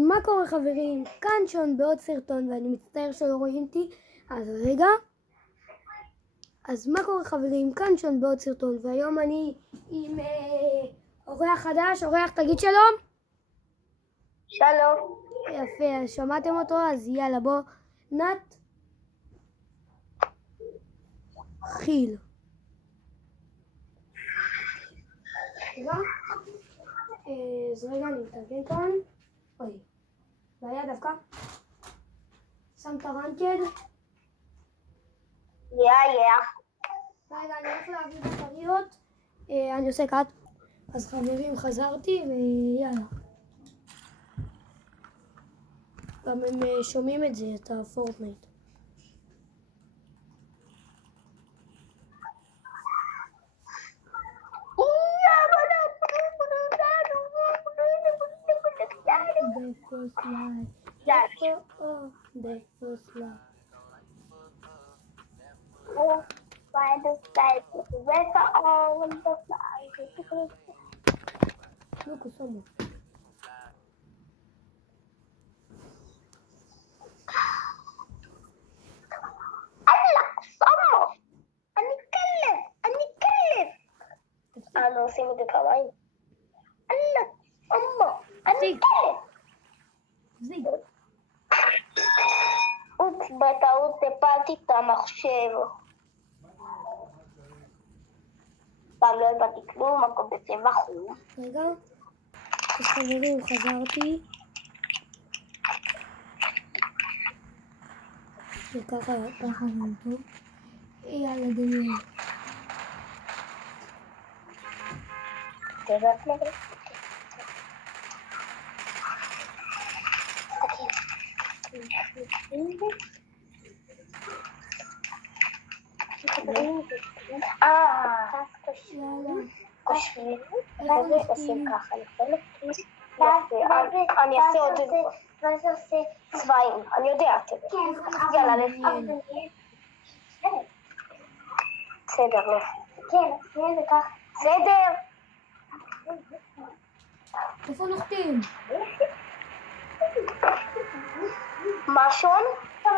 מה קורה חברים? כאן שון בעוד סרטון ואני מצטער שלא רואים אותי. אז רגע. אז מה קורה חברים? כאן שון בעוד סרטון והיום אני עם אורח חדש. אורח, תגיד שלום. שלום. יפה, שמעתם אותו? אז יאללה בוא נתחיל. אז רגע אני מתארגן כאן. אוי, בעיה דווקא. שם את הרנקד. רגע, אני הולך להביא בטריות. אני עושה קאט. אז חברים, חזרתי ויאללה. גם הם שומעים את זה, את הפורטנייט. לא עושים את זה פעמיים. אללה, אמא, אני כלב. זיג. אופס, בטעות הפלתי את המחשב. פעם לא הבאתי כלום, הכל בצבע חום. רגע. אז חברים, חזרתי. וככה גם טוב. יאללה דניאל. תדעת מה זה? עושים ככה, אני אעשה עוד צבעים, אני יודע, יאללה, בסדר, לא. בסדר. איפה נוחתים? מה שון? איפה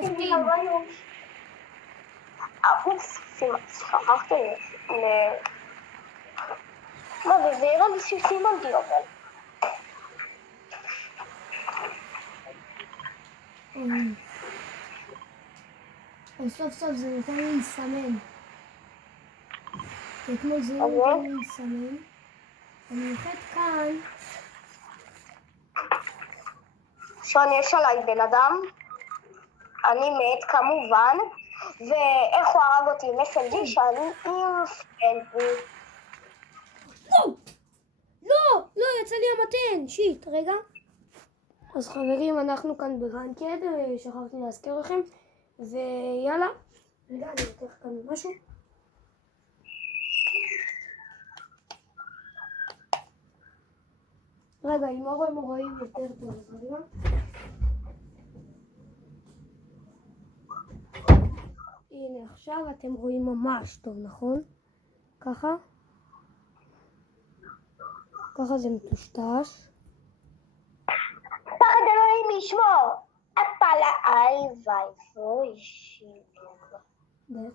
נוחתים? אופס, שכחתי מה זה? זה הראה לי שסימנתי אבל. אז סוף סוף זה נותן לי לסמן. אתמול זה נותן לי לסמן. אני נוחת כאן. שון, יש עליי בן אדם. אני מת כמובן. ואיך הוא הרג אותי עם SMG שאני עם פנטי. לא, יצא לי המתן. שיט, רגע. אז חברים, אנחנו כאן ברנקד. שכחתי להזכיר לכם. ויאללה. רגע, אני אתן כאן משהו. רגע, עם אור הם רואים יותר טוב, רגע. הנה, עכשיו אתם רואים ממש טוב, נכון? ככה. ככה זה מטושטש. פחד אלוהים ישמור. הפלה, ואיבוי.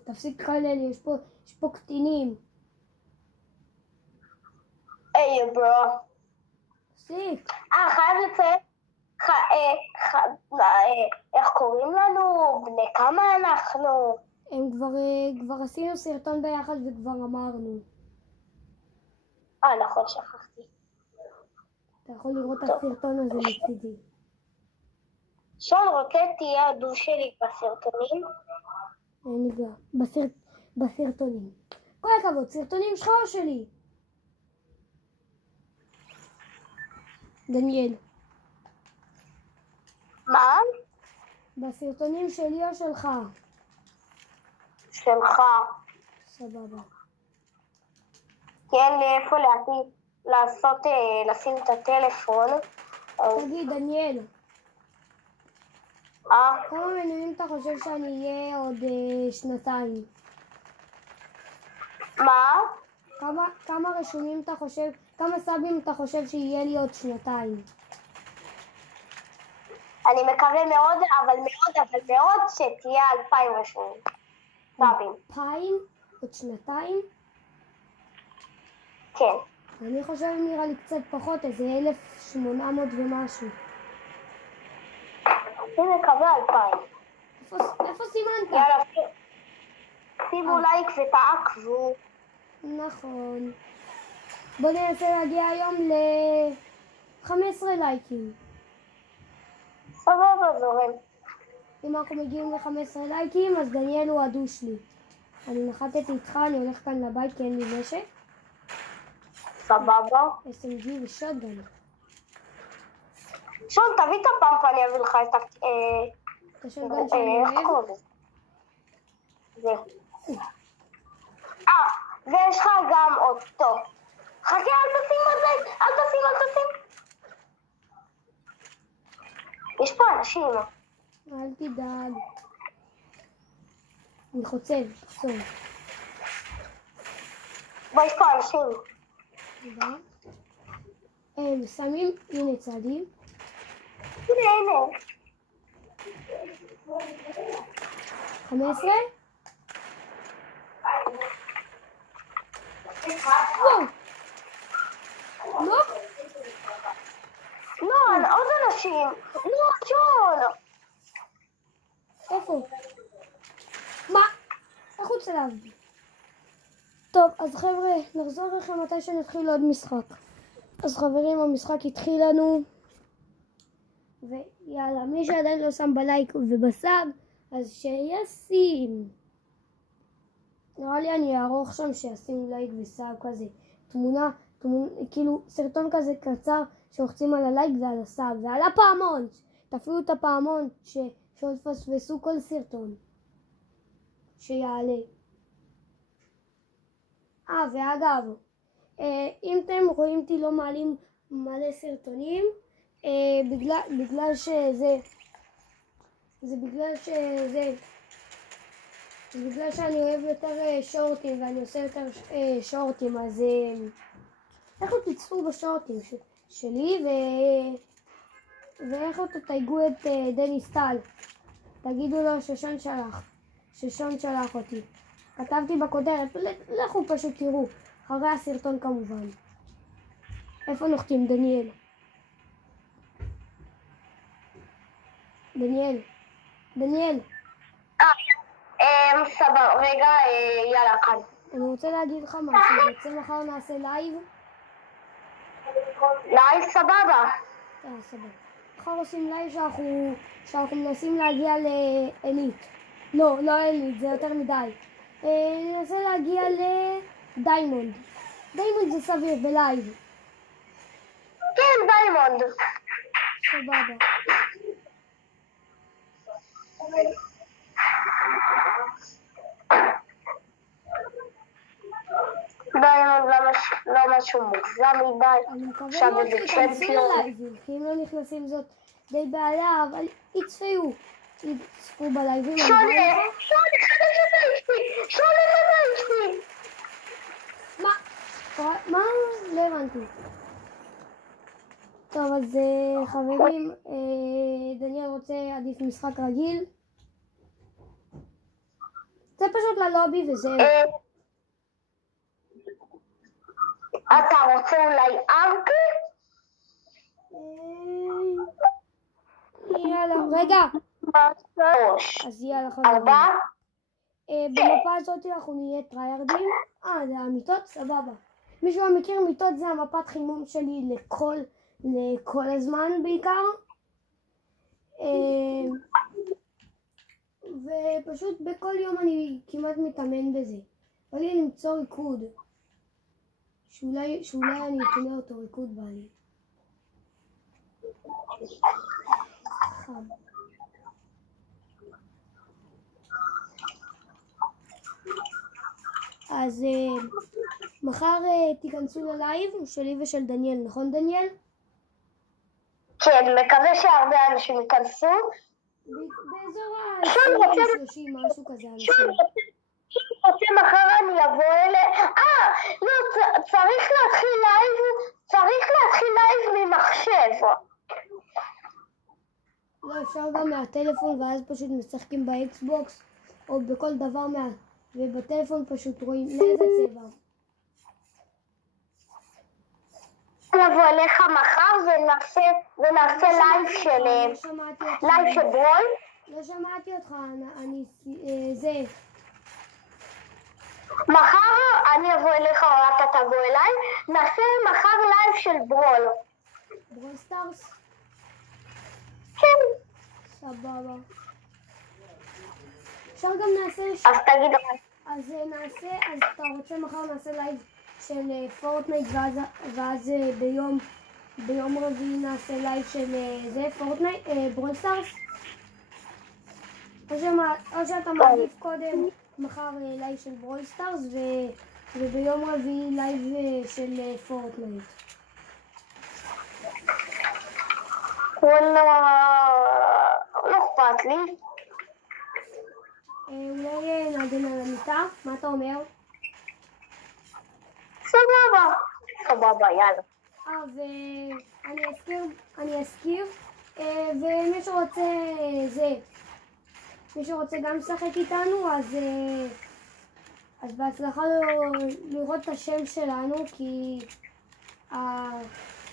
תפסיק לקלל, יש פה קטינים. היי ברו. תפסיק. חייב לציין, איך קוראים לנו? בני כמה אנחנו? הם כבר עשינו סרטון ביחד וכבר אמרנו. נכון, שכחתי. אתה יכול לראות את הסרטון הזה מצידי. שון, רוצה תהיה הדו שלי בסרטונים? אין לי בעיה. בסרטונים. כל הכבוד, סרטונים שלך או שלי? דניאל. מה? בסרטונים שלי או שלך? שלך. סבבה. כן, לאיפה לשים את הטלפון. תגיד, דניאל. כמה מנויים אתה חושב שאני אהיה עוד שנתיים? מה? כמה רשומים אתה חושב, כמה סאבים אתה חושב שיהיה לי עוד שנתיים? אני מקווה מאוד, אבל מאוד שתהיה 2,000 רשומים. סאבים. 2,000? עוד שנתיים? כן. אני חושב נראה לי קצת פחות, איזה 1,800 ומשהו. אני מקווה 2,000. איפה סימנת? יאללה, שימו לייק ותעקבו. נכון. בוא ננסה להגיע היום ל-15 לייקים. סבבה, זורם. אם אנחנו מגיעים ל-15 לייקים, אז דניאל הוא הדוש לי. אני נחתתי איתך, אני הולך כאן לבית כי אין לי נשק. סבבה. SMG ושוטגן. שון, תביא את הפמפה, אני אביא לך את השוטגן שאני איך אוהב. קוראים לזה? זה. ויש לך גם אותו. חכה, אל תשים על זה, אל תשים. יש פה אנשים. אל תדאג. אני חוצב. בוא, יש פה אנשים. תודה. הם שמים, הנה צעדים. הנה. 15? וואו! לא? לא, עוד אנשים. לא, שון. איפה? מה? החוץ אליו. טוב, אז חבר'ה, נחזור לכם מתי שנתחיל עוד משחק. אז חברים, המשחק התחיל לנו. ויאללה, מי שעדיין לא שם בלייק ובסאב, אז שישים. נראה לי אני אערוך שם שישימו לייק וסאב כזה. תמונה, כאילו סרטון כזה קצר שלוחצים על הלייק ועל הסאב ועל הפעמון. תפעילו את הפעמון שלא תפספסו כל סרטון שיעלה. ואגב, אם אתם רואים אותי לא מעלים מלא סרטונים, בגלל שאני אוהב יותר שורטים ואני עושה יותר שורטים, אז איך תצפו בשורטים שלי ואיך תתייגו את דניס טל, תגידו לו ששון שלח אותי, כתבתי בכותרת, לכו פשוט תראו אחרי הסרטון כמובן. איפה נוחתים? דניאל. סבבה, רגע, יאללה, כאן. אני רוצה להגיד לך משהו, רוצה מחר נעשה לייב? לייב סבבה. סבבה. מחר עושים לייב שאנחנו מנסים להגיע לאלית. לא אלית, זה יותר מדי. ננסה להגיע לדיימונד. דיימונד זה סביר בלייב. כן, דיימונד. סבבה. דיימונד לא משהו מוגזם מדי. אני מקווה מאוד שתיכנסו ללייבים, כי אם לא נכנסים זאת די בעיה, אבל יצפו בלייבים. שולי, מה? לא הבנתי. טוב, אז חברים, דניאל רוצה עדיף משחק רגיל. זה פשוט ללובי וזהו. אתה רוצה אולי ארק? יאללה, רגע. אז יאללה חברים. 4? במפה הזאת אנחנו נהיה טריירדים. זה המיטות? סבבה. מישהו מכיר מיטות? זה המפת חימום שלי לכל הזמן בעיקר. ופשוט בכל יום אני כמעט מתאמן בזה. בא לי למצוא ריקוד. שאולי אני אקנה אותו, ריקוד בא לי. אז מחר תיכנסו ללייב שלי ושל דניאל, נכון דניאל? כן, מקווה שהרבה אנשים ייכנסו. באזור ה-30, משהו כזה אנשים. רוצה מחר אני אבוא אלה. לא, צריך להתחיל לייב ממחשב. לא אפשר גם מהטלפון, ואז פשוט משחקים באקסבוקס, או בכל דבר ובטלפון פשוט רואים לאיזה צבע. נבוא אליך מחר ונעשה לייב של ברול. לא שמעתי אותך, זה. מחר אני אבוא אליך או אתה תבוא אליי, נעשה מחר לייב של ברול. ברול סטארס? כן. סבבה. אפשר גם נעשה... אז תגיד. אז אתה רוצה מחר נעשה לייב של פורטנייט, ואז ביום רביעי נעשה לייב של פורטנייט, ברול סטארס? או שאתה מעדיף קודם מחר לייב של ברול סטארס וביום רביעי לייב של פורטנייט? לא אכפת לי. אולי נעדן על המיטה? מה אתה אומר? סבבה, יאללה. ואני אזכיר, ומי שרוצה גם לשחק איתנו, אז בהצלחה לראות את השם שלנו, כי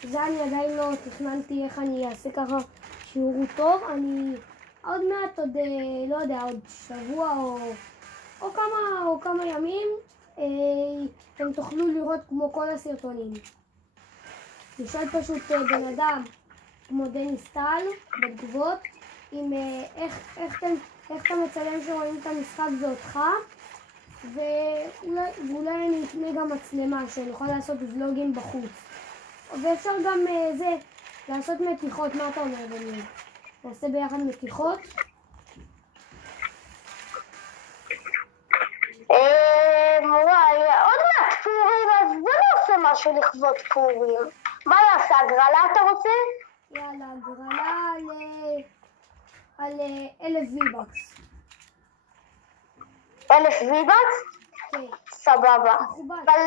זה אני עדיין לא תכננתי איך אני אעשה ככה שיעור טוב. אני עוד מעט, לא יודע, עוד שבוע או כמה ימים, אתם תוכלו לראות כמו כל הסרטונים. לשאול פשוט בן אדם כמו דניס טל בתגובות, איך אתה מצלם שרואים את המשחק זה אותך, ואולי אני אקנה גם מצלמה שאני יכול לעשות ולוגים בחוץ. ואפשר גם לעשות מתיחות. מה אתה אומר בני? נעשה ביחד מתיחות? וואי, עוד מעט פורים, אז בוא נעשה משהו לכבוד פורים. מה נעשה, הגרלה אתה רוצה? יאללה, הגרלה על 1,000 V-Bucks. 1,000 V-Bucks? כן. סבבה. מכובד. אבל...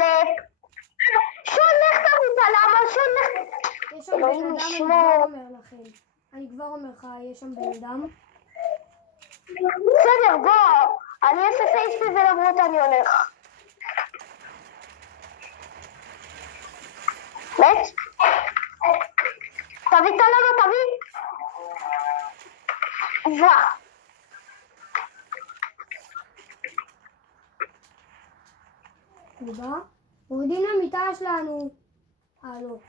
שון, לך תרוץ, למה? שון, לך... יש שם בן אדם, אני כבר אומר לך, יש שם בן אדם. בסדר, בוא. אני אעשה פייספי ולמרות אני הולך. מת? תביא את הלמה, תביא. תודה. מורידים למיטה שלנו. הלו.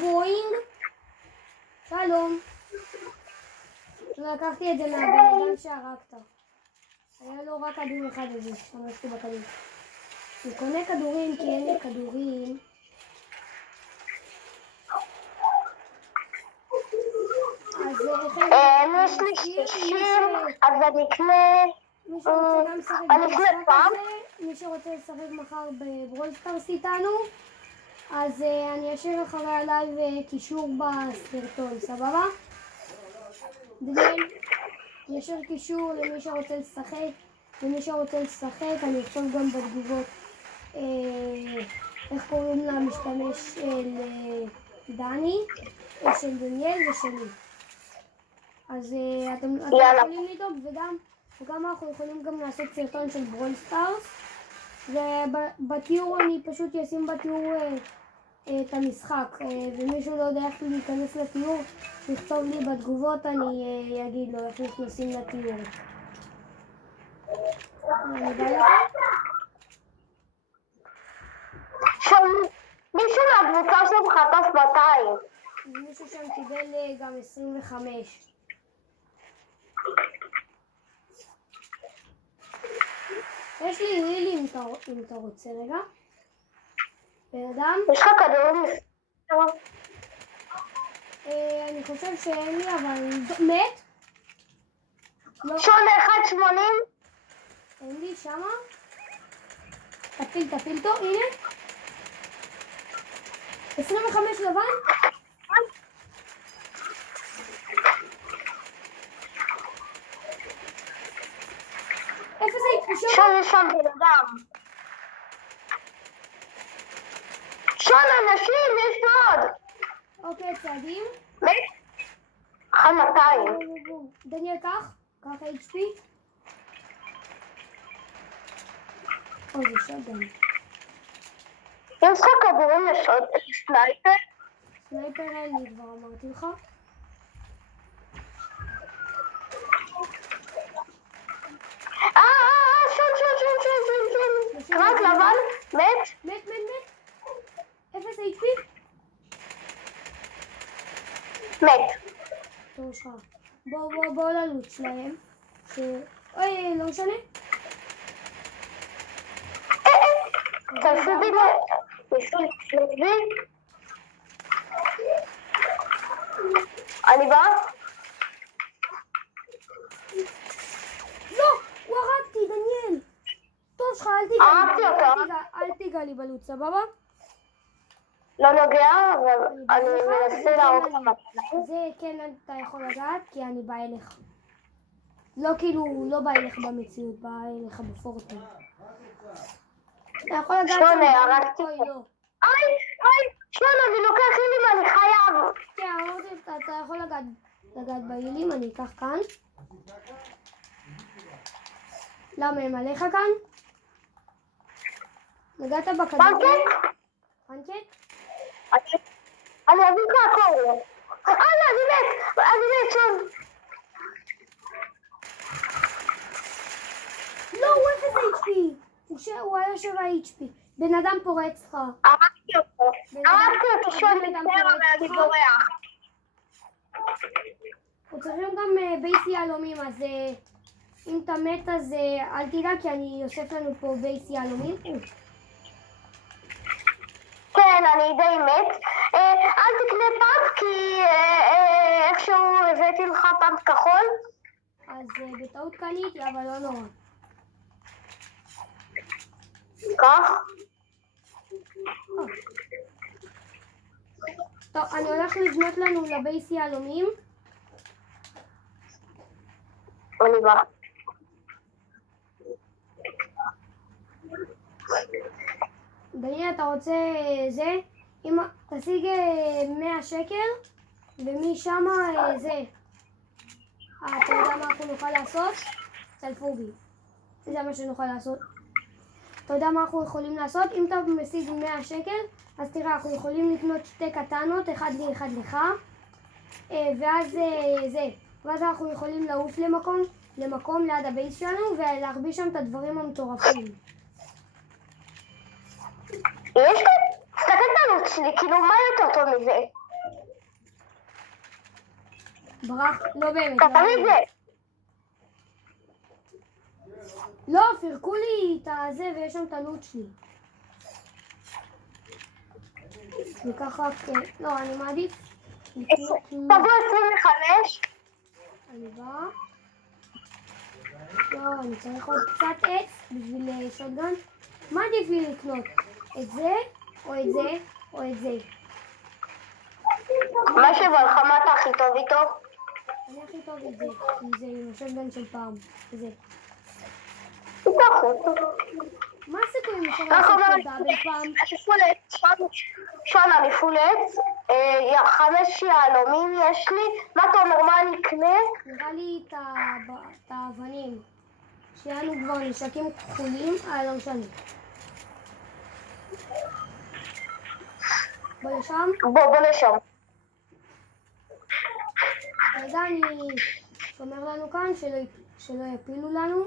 בואינג. שלום. לקחתי את זה מהבן אדם שהרגת. היה לו רק כדור אחד הזה, שמשתי בכדור. אני קונה כדורים כי אין לי כדורים. יש לי 60, אז אני אקנה... אני אקנה פעם. מי שרוצה לשחק מחר בברול סטארס איתנו, אז אני אשאיר אחרי הלייב קישור בסרטון, סבבה? דניאל, אני אשאיר קישור למי שרוצה לשחק, אני אכתוב גם בתגובות איך קוראים למשתמש של דני, של דניאל ושלי. אז אתם יכולים לדאוג, וגם אנחנו יכולים גם לעשות סרטון של ברול סטארס, ובתיאור אני פשוט אשים בתיאור את המשחק, ומישהו לא יודע איך להיכנס לתיאור, לכתוב לי בתגובות, אני אגיד לו איך נכנסים לתיאור. מישהו מהקבוצה שם חטף 200. מישהו שם קיבל גם 25. יש לי רילים אם אתה רוצה רגע. בן אדם? יש לך כדורים? אני חושב שאין לי, אבל... מת? שונה 1.80? אין לי שמה? תפיל אותו, הנה. 25 לבן? שם בן אדם. שון, אנשים, יש עוד. אוקיי, צעדים. מת? 200. דניאל, קח HP. זה שודן. יש לך כדורים לסנייפר? סנייפר אין לי, כבר אמרתי לך. שון. רק לבן, מת? מת. 0 HP. מת. טוב שלך. בואו ללוט שלהם. אוי, לא משנה. תעשו לי אני באה? לא! הוא הרגתי, דניאל! טוב שלך, אל תיגע לי בלוט, סבבה? לא נוגע, אבל אני מנסה להרוג את המצלם. זה כן אתה יכול לגעת, כי אני באה אליך. לא כאילו, לא באה אליך במציאות, באה אליך בפורטנט. אתה יכול לגעת... שון, הרגתי אוי, לא. שון, אני לוקח אילים, אני חייב. כן, אמרתי, אתה יכול לגעת באילים, אני אקח כאן. למה, הם עליך כאן? נגעת בכדורים? פנקק? אני אביא לך הכל. אני מת, שון. לא, הוא 0 HP. הוא היה 7 HP. בן אדם פורץ לך. הרגתי אותו, שון, מצטער, אבל אני בורח. אנחנו צריכים גם בייס יהלומים, אז אם אתה מת אז אל תדאג, כי אני אוסף לנו פה בייס יהלומים. כן, אני די מת. אל תקנה פאנק, כי איכשהו הבאתי לך פאנק כחול. אז בטעות קניתי, אבל לא נורא. כך? טוב, אני הולך לבנות לנו לבייס יהלומים. אני בא. דניאל, אתה רוצה זה? אם תשיג 100 שקל, ומשם זה. אתה יודע מה אנחנו נוכל לעשות? צלפו בי. זה מה שנוכל לעשות. אתה יודע מה אנחנו יכולים לעשות? אם אתה משיג 100 שקל, אז תראה, אנחנו יכולים לקנות 2 קטנות, אחד לי, אחד לך. ואז זה. ואז אנחנו יכולים לעוף למקום ליד הבייס שלנו, ולהרביש שם את הדברים המטורפים. יש כאן? תסתכל בלוט שלי, כאילו מה יותר טוב מזה? ברח, לא באמת. תביא את זה. לא, פירקו לי את הזה ויש שם את הלוט שלי. ניקח רק... לא, אני מעדיף. תבוא 25. אני באה. לא, אני צריך עוד קצת עץ בשביל שוטגן. מה עדיף לי לקנות? את זה, או את זה, או את זה? מה שבא לך, מה אתה הכי טוב איתו? אני הכי טוב את זה, כי זה עם השוטגן של פעם. זה. תיקח אותו. מה הסיכוי אם אפשר לעשות את הדאבל פעם? שון, אני פול עץ. 5 יהלומים יש לי. מה אתה אומר, מה אני אקנה? נראה לי את האבנים. שיהיה לנו כבר נשקים כחולים, לא משנה. בוא לשם. בוא לשם. רגע, אני שומר לנו כאן, שלא יפילו לנו.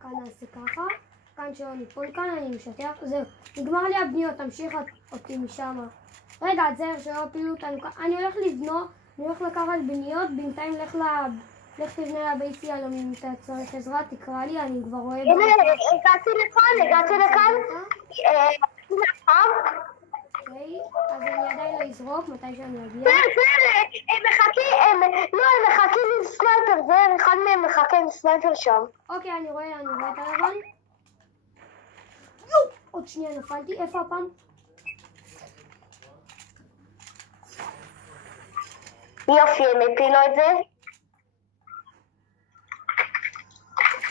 כאן נעשה ככה. כאן שלא ניפול כאן, אני משטח. זהו, נגמר לי הבניות, תמשיך אותי משם. רגע, זהו, שלא יפילו אותנו כאן. אני הולך לבנות, אני הולך לקחת בניות, בינתיים לך תבנה לבייס יהלומים. אם אתה צריך עזרה, תקרא לי, אני כבר רואה... הנה, הגעתי לכאן. אוקיי, אז אני עדיין לא אזרוק, מתי שאני אגיע. הם מחכים עם סנייפר, אחד מהם מחכה עם סנייפר שם. אוקיי, אני רואה את הלבן. עוד שנייה נפלתי, איפה הפעם? יופי, הם הפילו את זה.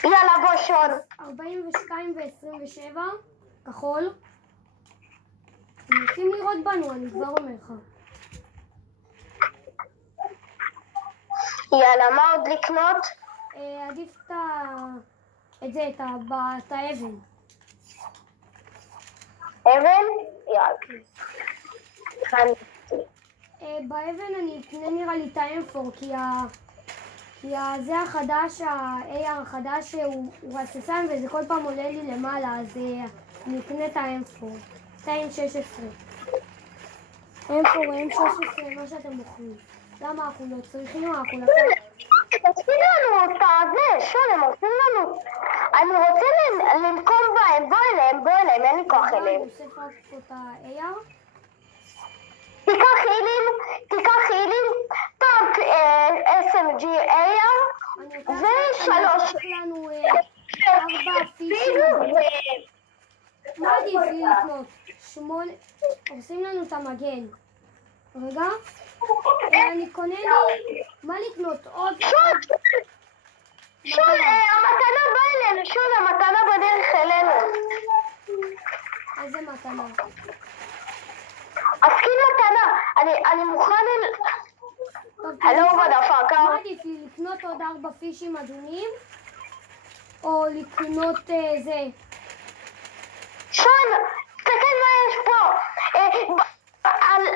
יאללה, בוא שון. 42 ו-27, כחול. הם רוצים לראות בנו, אני כבר אומר לך. יאללה, מה עוד לקנות? עדיף את זה, את האבן. אבן? יאללה. באבן אני אקנה נראה לי את האמפור, כי זה החדש, ה-AR החדש הוא רססן וזה כל פעם עולה לי למעלה, אז אני אקנה את האמפור. את ה-M16. אמפור, M16, מה שאתם בוחרים. למה אנחנו לא צריכים? אנחנו תעשי לנו את זה, שון, הם עושים לנו. אני רוצה לנקום בהם, בוא אליהם, אין לי כוח אליהם. אני אוסף רק פה את ה-AR. תיקח הילים, טאנק SMG AR, ו3. לנו 4 פישים. מה עדיף לי לקנות? 8, עושים לנו את המגן. רגע, אני קונה לי, מה לקנות? עוד? שון, המתנה באה אלינו, שון, המתנה בדרך אלינו. איזה מתנה? אז כן מתנה, אני מוכן הלו בדפקה. מה עדיף לי לקנות עוד 4 פישים אדומים? או לקנות זה? שון, תסתכל מה יש פה.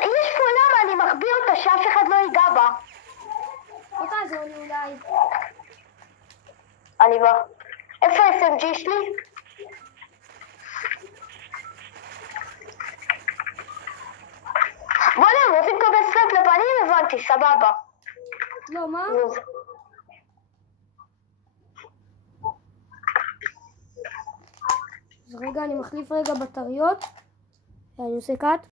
יש פה למה אני מחביא אותה שאף אחד לא ייגע בה. לא תעזור לי אולי. אני בא. איפה ה-SMG שלי? בוא'נה, הם רוצים לקבל סלאפ לפנים? הבנתי, סבבה. לא, מה? אז רגע, אני מחליף רגע בטריות. אני עושה קאט.